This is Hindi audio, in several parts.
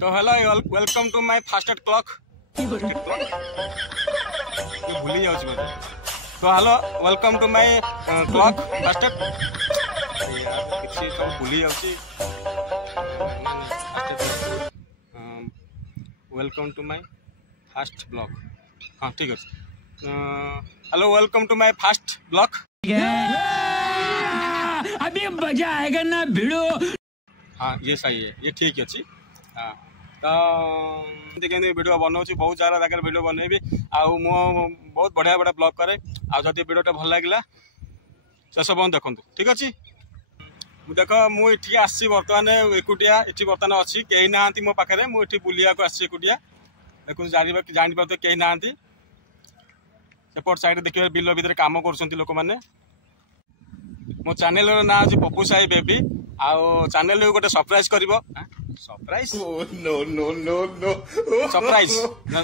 तो hello welcome to my fasted clock भूली जाऊँ मैं। तो hello welcome to my clock fasted किसी सब भूली जाऊँ। Welcome to my fast blog. हाँ ठीक है। Hello welcome to my fast blog. अभी मजा आएगा ना भिड़ो। हाँ ये सही है, ये ठीक अच्छी। हाँ तो देखिए वीडियो बनाऊँ बहुत सारा जगह वीडियो बनैबी आउ मु बहुत बढ़िया बढ़िया ब्लॉग करे आदि वीडियोटा भल लगे शेष पर्यंत देखूँ ठीक अच्छे। देख मुझे आसी बर्तमान एकुटिया ये बर्तमान अच्छी कहीं ना मो पाखे मुझे बुलिया को आसी एकुटिया देखो जापार तो कहीं ना सेपट साइड देखिए बिल भितर कम कर लोक मैंने। मो चैनल ना अच्छे पप्पू साई बेबी आउ चैनल गोटे सरप्राइज कर surprise no no no no surprise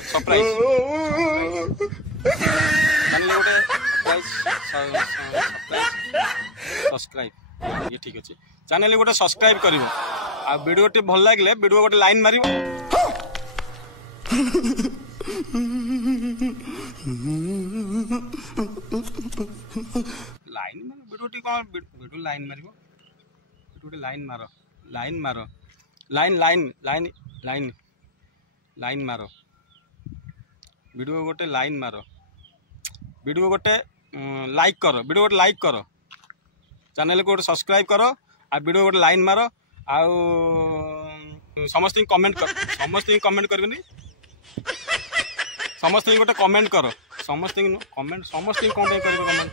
surprise channel गोटे सब्सक्राइब ये ठीक अच्छे। चैनल गोटे सब्सक्राइब कर वीडियो टे भल लगे वीडियो गोटे लाइन मार लाइन मार वीडियो टी कौन वीडियो लाइन मार वीडियो लाइन मार लाइन मार line line line line line मार वीडियो गोटे लाइन मार वीडियो गोटे लाइक कर वीडियो गोटे लाइक कर चैनल को गोटे सब्सक्राइब कर आ वीडियो गोटे लाइन मार आउ समस्त कमेंट कर समस्त कमेंट करबेनी समस्त गोटे कमेंट कर समस्त कमेंट समस्त कौन करेंगे कमेंट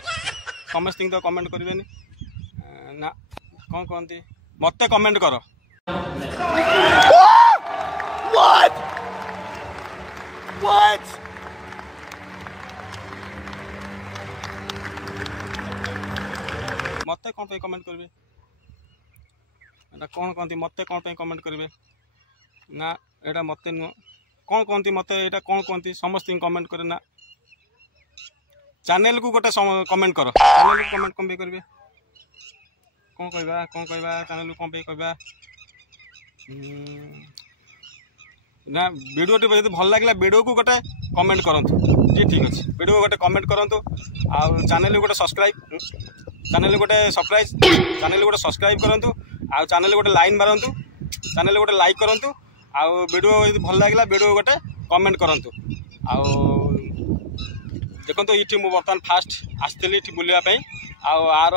समस्त तो कमेंट करेंगे ना कौन कहती मत कमेंट कर। What? What? मत कौन कमेंट करेंगे कौन कहती मत कौन कमेंट करेंगे ना एटा मत नुह कौन कहती मत यहाँ कौन कहती समस्त कमेंट करे ना चैनल को गोटे कमेंट कर चैनल को कमेंट कम करेंगे कौन कहवा चैनल को कौन कहवा ना वीडियो टी यदि भल लगे वीडियो को गोटे कमेंट करूँ जी ठीक अच्छे वीडियो गोटे कमेंट करूँ आउ चैनल गोटे सब्सक्राइब चैनल गोटे सरप्राइज चैनल गोटे सब्सक्राइब करूँ आउ चैनल गोटे लाइन मारतु चैनल गोटे लाइक करूँ आउ वीडियो यदि भल लगे वीडियो गोटे कमेंट करूँ आउ देखो ये मुझे बर्तमान फास्ट आसती ये बुलापी आर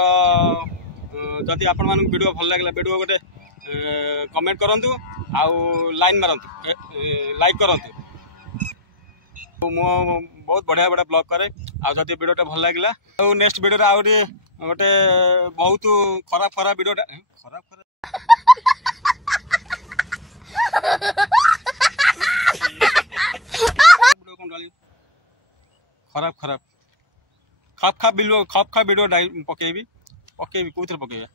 जदि आपण मानक वीडियो भल लगे वीडियो गोटे कमेंट करूँ आउ लाइन मारतु लाइक करूँ मु बहुत बढ़िया बढ़िया ब्लॉग करे आदि वीडियोटा भल लगे और नेक्स्ट वीडियो आहरी गोटे बहुत खराब खराब वीडियोटा खराब खराब खराब खराब खाप खाप वीडियो पकेबी पकेबी कौन पकेबा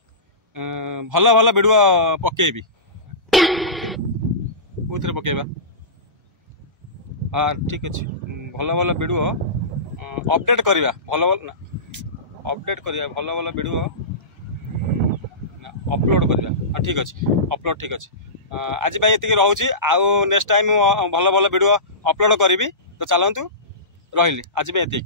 भल भल वीडियो पकेबी कौन पकेबा। हाँ ठीक अच्छे भल भल वीडियो अपडेट करवा भल भल ना अपडेट करवा भल भल वीडियो अपलोड करवा। हाँ ठीक अच्छे अपलोड ठीक अच्छे आज ये रोचे आउ नेक्स्ट टाइम भल भल वीडियो अपलोड करी तो चलतु रही आज भी ये।